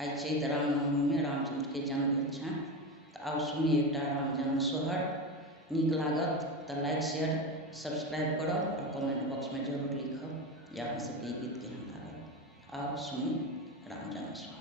आई चैत रामनवमी में रामचंद्र के जन्म भेल छनि। तऽ आउ सुनी एकटा राम जन्म सोहर। नीक लागत तऽ लाइक शेयर सब्सक्राइब करब और कमेंट बॉक्स में जरूर लिखब जे अहाँ सबके ई गीत केहन लागल। आउ सुनी राम जन्म सोहर।